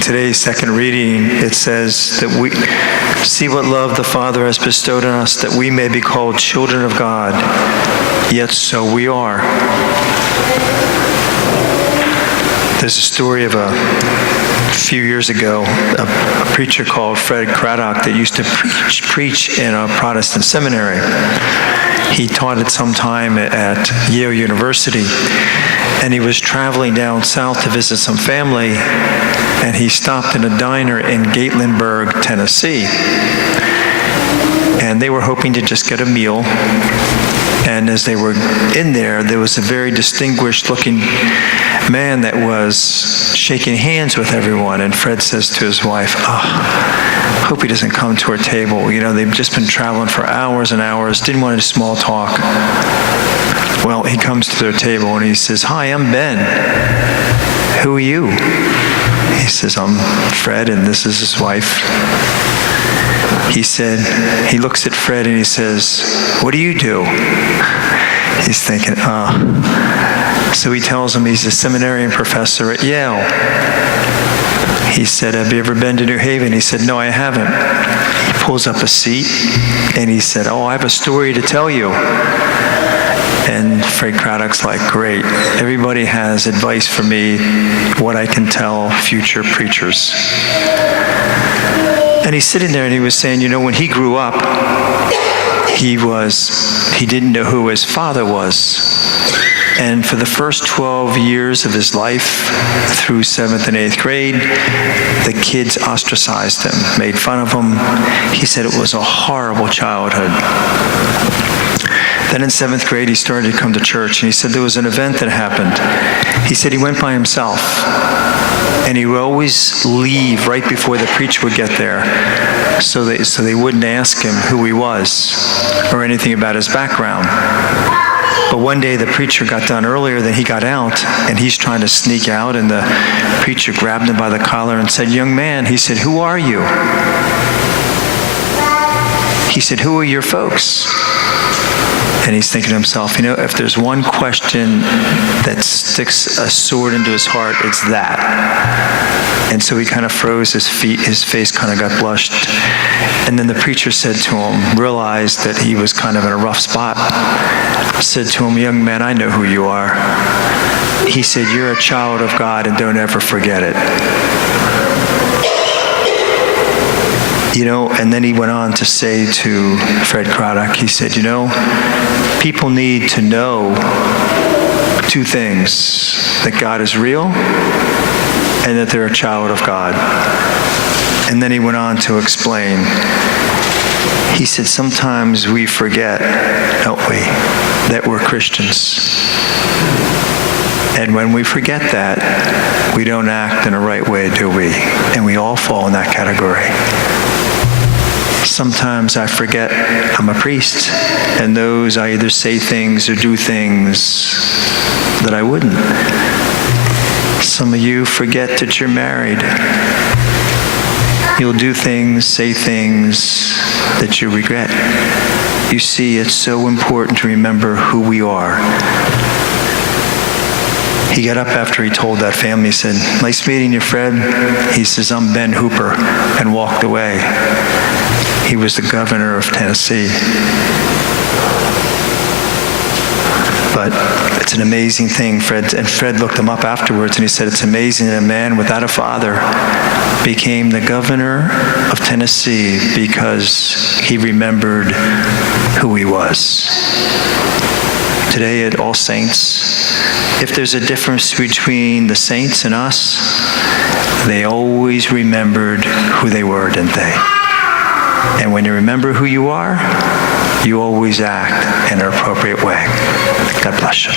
today's second reading, it says that we see what love the Father has bestowed on us, that we may be called children of God, yet so we are. There's a story of a few years ago, a preacher called Fred Craddock that used to preach in a Protestant seminary. He taught at some time at Yale University, and he was traveling down south to visit some family, and he stopped in a diner in Gatlinburg, Tennessee. And they were hoping to just get a meal. And as they were in there, there was a very distinguished-looking man that was shaking hands with everyone. And Fred says to his wife, hope he doesn't come to our table. You know, they've just been traveling for hours and hours, didn't want any small talk. Well, he comes to their table and he says, hi, I'm Ben. Who are you? He says, I'm Fred, and this is his wife. He said, he looks at Fred and he says, what do you do? He's thinking, So he tells him he's a seminarian professor at Yale. He said, have you ever been to New Haven? He said, no, I haven't. He pulls up a seat and he said, I have a story to tell you. And Fred Craddock's like, great. Everybody has advice for me, what I can tell future preachers. And he's sitting there and he was saying, when he grew up, he didn't know who his father was. And for the first 12 years of his life, through 7th and 8th grade, the kids ostracized him, made fun of him. He said it was a horrible childhood. Then in 7th grade, he started to come to church, and he said there was an event that happened. He said he went by himself, and he would always leave right before the preacher would get there, so they wouldn't ask him who he was or anything about his background. But one day the preacher got done earlier than he got out, and he's trying to sneak out, and the preacher grabbed him by the collar and said, young man, he said, who are you? He said, who are your folks? And he's thinking to himself, if there's one question that sticks a sword into his heart, it's that. And so he kind of froze his face kind of got blushed. And then the preacher said to him, realized that he was kind of in a rough spot, said to him, young man, I know who you are. He said, you're a child of God and don't ever forget it. And then he went on to say to Fred Craddock, he said, people need to know two things, that God is real and that they're a child of God. And then he went on to explain. He said, sometimes we forget, don't we, that we're Christians. And when we forget that, we don't act in the right way, do we? And we all fall in that category. Sometimes I forget I'm a priest, and those I either say things or do things that I wouldn't. Some of you forget that you're married. You'll do things, say things that you regret. You see, it's so important to remember who we are. He got up after he told that family, he said, nice meeting you, Fred. He says, I'm Ben Hooper, and walked away. He was the governor of Tennessee. But it's an amazing thing, Fred. And Fred looked him up afterwards, and he said, it's amazing that a man without a father became the governor of Tennessee because he remembered who he was. Today at All Saints, if there's a difference between the saints and us, they always remembered who they were, didn't they? And when you remember who you are, you always act in an appropriate way. God bless you.